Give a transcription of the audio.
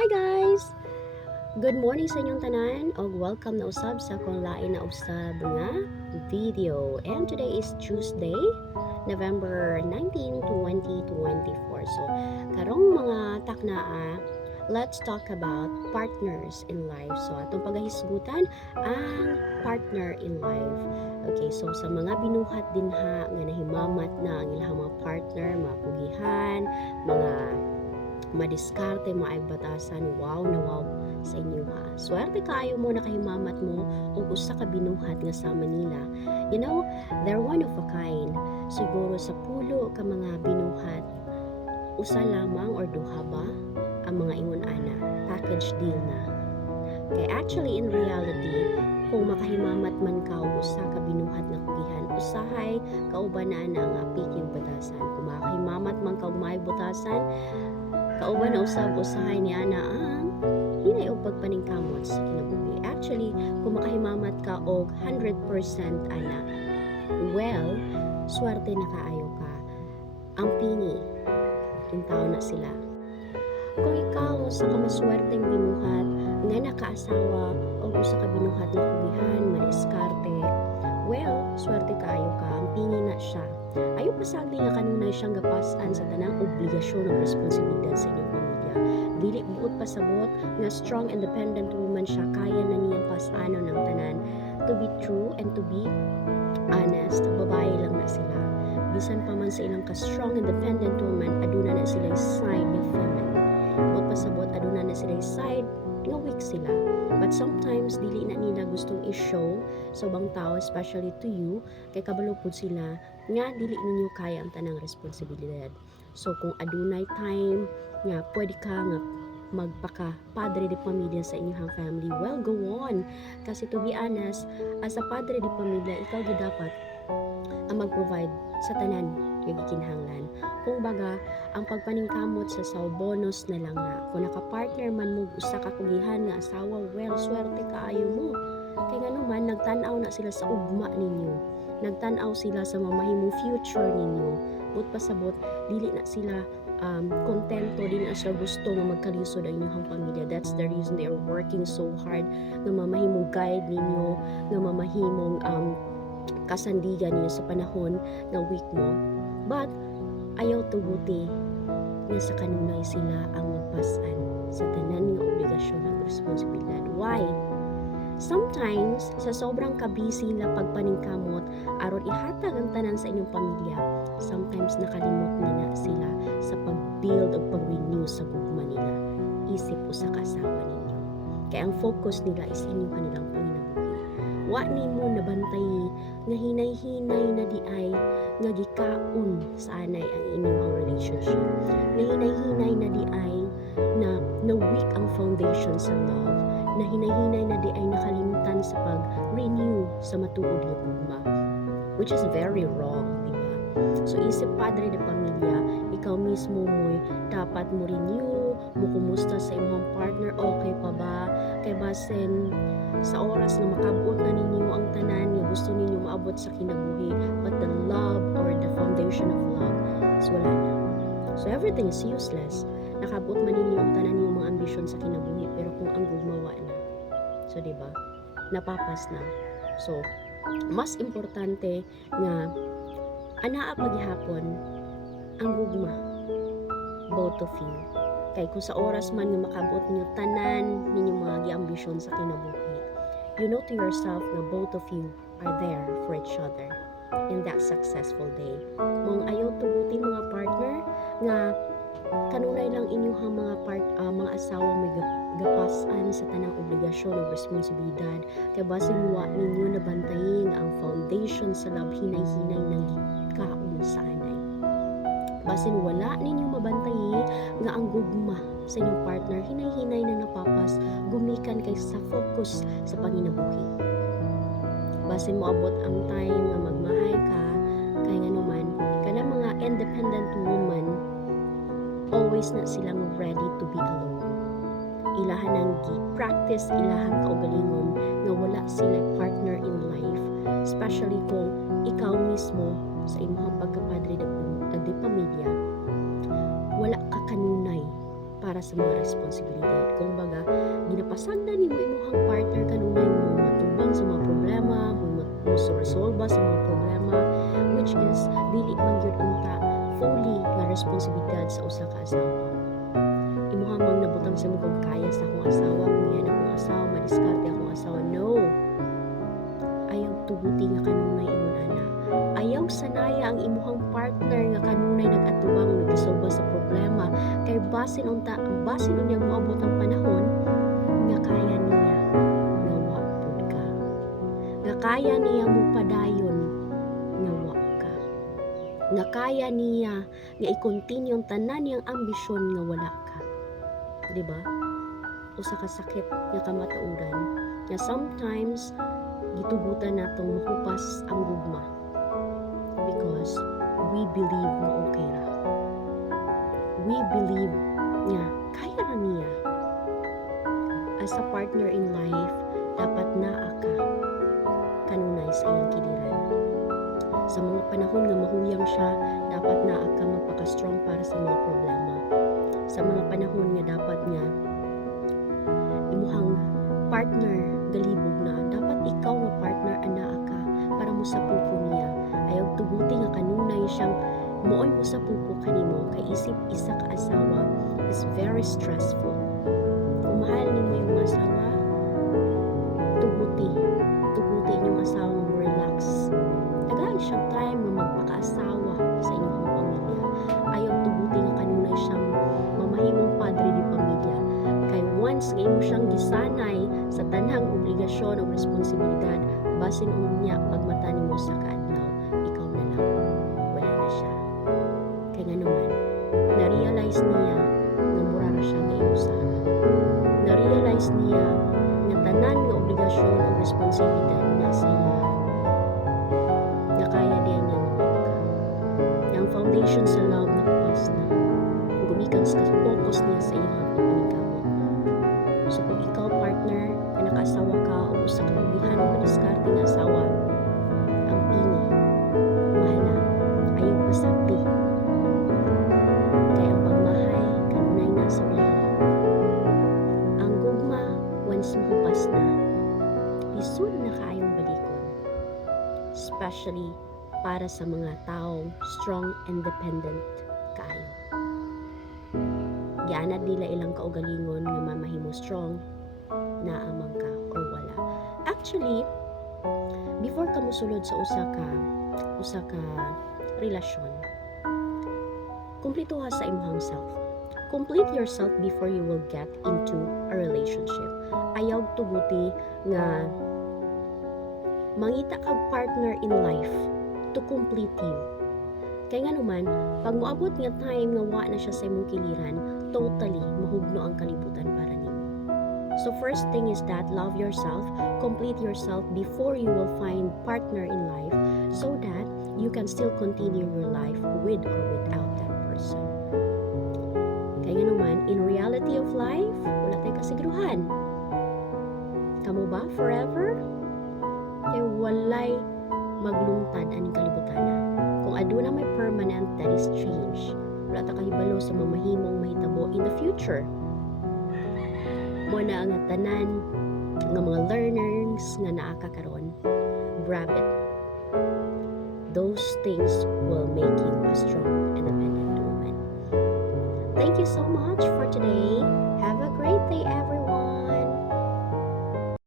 Hi guys! Good morning sa inyong tanan o welcome na usab sa akong lain na usab nga video. And today is Tuesday, November 19, 2024. So, karong mga taknaa, let's talk about partners in life. So, atong paghahisgutan ang partner in life. Okay, so sa mga binuhat din ha, nga nahimamat na ang ilang mga partner, mga pugihan, mga madiskarte, batasan, wow na wow sa inyo ha. Swerte kaayo mo nakahimamat mo o usa ka binuhat nga sa Manila. You know, they're one of a kind. Siguro sa pulo ka mga binuhat, usa lamang or duha ba ang mga ingon ana, package deal na. Kay actually in reality, kung makahimamat man ka og usa ka binuhat nga kugihan, usahay kauban na nga piking batasan. Kung makahimamat man ka og may butasan, kauban na usab usahay ni ana ang hinay og pagpaningkamot sa kinabuhi. Actually, kung makahimamat ka og 100% ana, well, swerte na kaayo ka. Ang pingi, kintaw na sila. Kung ikaw sa kamaswerteng binuhat nga nakaasawa o usa ka binuhat nga kugihan, madiskarte, well, swerte kaayo ka. Ang pingi na siya. Ayaw pasagdi nga kanunay siyang gapasan sa tanang obligasyon o responsibilidad sa inyong pamilya. Dili buot pasabot nga strong independent woman siya, kaya na niyang pasano ng tanan. To be true and to be honest, babae lang na sila. Bisan pa man sa ilang ka-strong independent woman, aduna na sila side nga feminine. Buot pasabot, aduna na sila side nga weak sila. But sometimes, dili na nila gustong i-show sa ubang tao, especially to you, kay kabalo po sila nga dili ninyo kaya ang tanang responsibilidad. So, kung adunay time nga pwede ka nga magpaka padre de pamilya sa inyong family, well, go on. Kasi to be honest, as a padre de pamilya, ikaw dapat ang mag-provide sa tanan nga gikinahanglan. Kung baga, ang pagpaningkamot sa bonus na lang na. Kung naka-partner man mo usa ka kugihan nga asawa, well, swerte kaayo mo. Kay nga naman, nagtanaw na sila sa ugma ninyo. Nagtanaw sila sa mamahimong future ninyo. But pasabot, dili na sila kontento, din na sila gusto nga magkalisod ang inyong pamilya. That's the reason they are working so hard nga mamahimong guide ninyo, nga mamahimong kasandigan niyo sa panahon na weak mo. But ayaw tuguti nga sa kanunay sila ang magpasan sa tanan nga obligasyon at responsibilidad. Why? Sometimes, sa sobrang kabisi na pagpaningkamot aron ihatag ang tanan sa inyong pamilya, sometimes nakalimot na sila sa pag-build o pag-renew sa gugma nila. Isip o sa kasawa ninyo. Kaya ang focus nila is inyong kanilang panginabuhi. Wa nimo nabantay nga hinay-hinay na di ay nga gikaon sa anay ang inyong relationship. Nga hinay-hinay na di ay na weak ang foundation sa love. Na hinay-hinay na di ay nakalimutan sa pag-renew sa matuod nga gugma. Which is very wrong, di ba? So isip padre de pamilya, ikaw mismo mo'y dapat mo renew, mo kumusta sa imong partner, okay pa ba? Kay basen sa oras na makabuot na ninyo ang tanan nga gusto ninyo maabot sa kinabuhi, but the love or the foundation of love is wala na. So everything is useless. Nakabuot man ninyo ang tanan yung mga ambisyon sa kinabuhi, pero kung ang gumawa na, so diba, napapas na. So mas importante nga anaa paghihapon ang gugma, both of you. Kay kung sa oras man nga makabuot ninyo tanan ninyo mga giambisyon sa kinabuhi, you know to yourself na both of you are there for each other in that successful day. Mong ayaw tuguti mga partner nga kanunay lang inyong mga asawa may gapasan sa tanang obligasyon o responsibilidad, kay basin wa ninyo nabantayin ang foundation sa love, hinay-hinay ng gikaon sa anay. Basin wala ninyo mabantayi nga ang gugma sa inyong partner, hinay-hinay na napapas, gumikan kay sa focus sa panginabuhi. Basin mo abot ang time nga magmahay ka, kay nga naman, kana mga independent woman, always na silang ready to be alone. Ilahan ang practice, ilahang kaugalingon nga wala sila partner in life, especially kung ikaw mismo sa imong pagkapadre de pamilya, wala ka kanunay para sa mga responsibilidad. Kung baga, ginapasagdan ni mo imuhang partner kanunay mo matubang sa mga problema, mo resolve sa mga problema, which is dili man gyud unta fully nga responsibilidad sa usa ka asawa. Imuha mang nabutang sa mo kung kaya sa akong asawa, kung yan akong asawa, madiskarte akong asawa. No. Ayaw tuguti nga kanunay ingon ana. Ayaw sanaya ang imuhang partner nga kanunay nag-atubang nagresolba sa problema kay basin unya moabot ang panahon nga kaya niya nga wa pud ka. Nga kaya niya mo padayon nga wa ka. Nga kaya niya nga i-continue ang tanan niyang ambisyon nga wala ka. Diba? Usa ka sakit nga kamatuoran nga sometimes gitugutan natong mahupas ang gugma because we believe na okay ra. We believe nga kaya ra niya. As a partner in life, dapat naa ka kanunay sa iyang kiliran. Sa mga panahon nga mahuyang siya, dapat naa ka magpaka-strong para sa mga problema. Sa mga panahon nga dapat nga imuhang partner galibog na, dapat ikaw nga partner anaa ka para mo sa pupo niya. Ayaw tuguti nga kanunay siyang mooy mo sa pupo kanimo kay isip isa ka asawa is very stressful. Kung mahal nimo yung asawa, tuguti inyong asawa mo relax. Tagay siyang time nga magpaka-asawa sa inyong pamilya. Ayaw tuguti nga kanunay siyang mamahimong padre di pamilya. Kay once nga imo siyang gisanay sa tanhang obligasyon o responsibilidad, basin unya pagmata nimo sa kaadlaw, ikaw na lang. Wala na siya. Kaya nga naman, na-realize niya nga mura na siya nga inusaha. Na-realize niya nga tanan nga obligasyon o responsibilidad nasa iya. Na kaya din niya mapagka. Ang foundation sa love na kupas na. Gumikan sa focus niya sa iyang pagpaningkamot. So kung ikaw partner, na nakasawa ka o usa ka kabihan o madiskarte nga asawa, ang pini, mahala, ayaw pasagdi. Kaya ang pagmahay, kanunay nasa ulahi. Ang gugma, once mahupas na, lisod na kaayong balikon. Especially para sa mga taong strong, independent kaayo. Gianad nila ilang kaugalingon nga mamahimo strong na amang ka or wala. Actually, before ka mosulod sa usa ka relasyon, kumplituha sa imong self. Complete yourself before you will get into a relationship. Ayaw tuguti nga mangita kag partner in life to complete you. Kaya nga naman, pag moabot nga time nga wa na siya sa imong kiliran, totally mahugno ang kalibutan para nimo. So first thing is that love yourself, complete yourself before you will find partner in life so that you can still continue your life with or without that person. Kaya nga naman, in reality of life, wala tayong kasiguruhan. Kamo ba forever? Kaya walay maglungtad aning kalibutan na. Kung aduna may permanent, that is change. Wala ta kahibalo sa mamahimong mahitabo in the future. Mo na ang tanan nga mga learners nga naa ka karon, grab it. Those things will make you a strong, independent woman. Thank you so much for today. Have a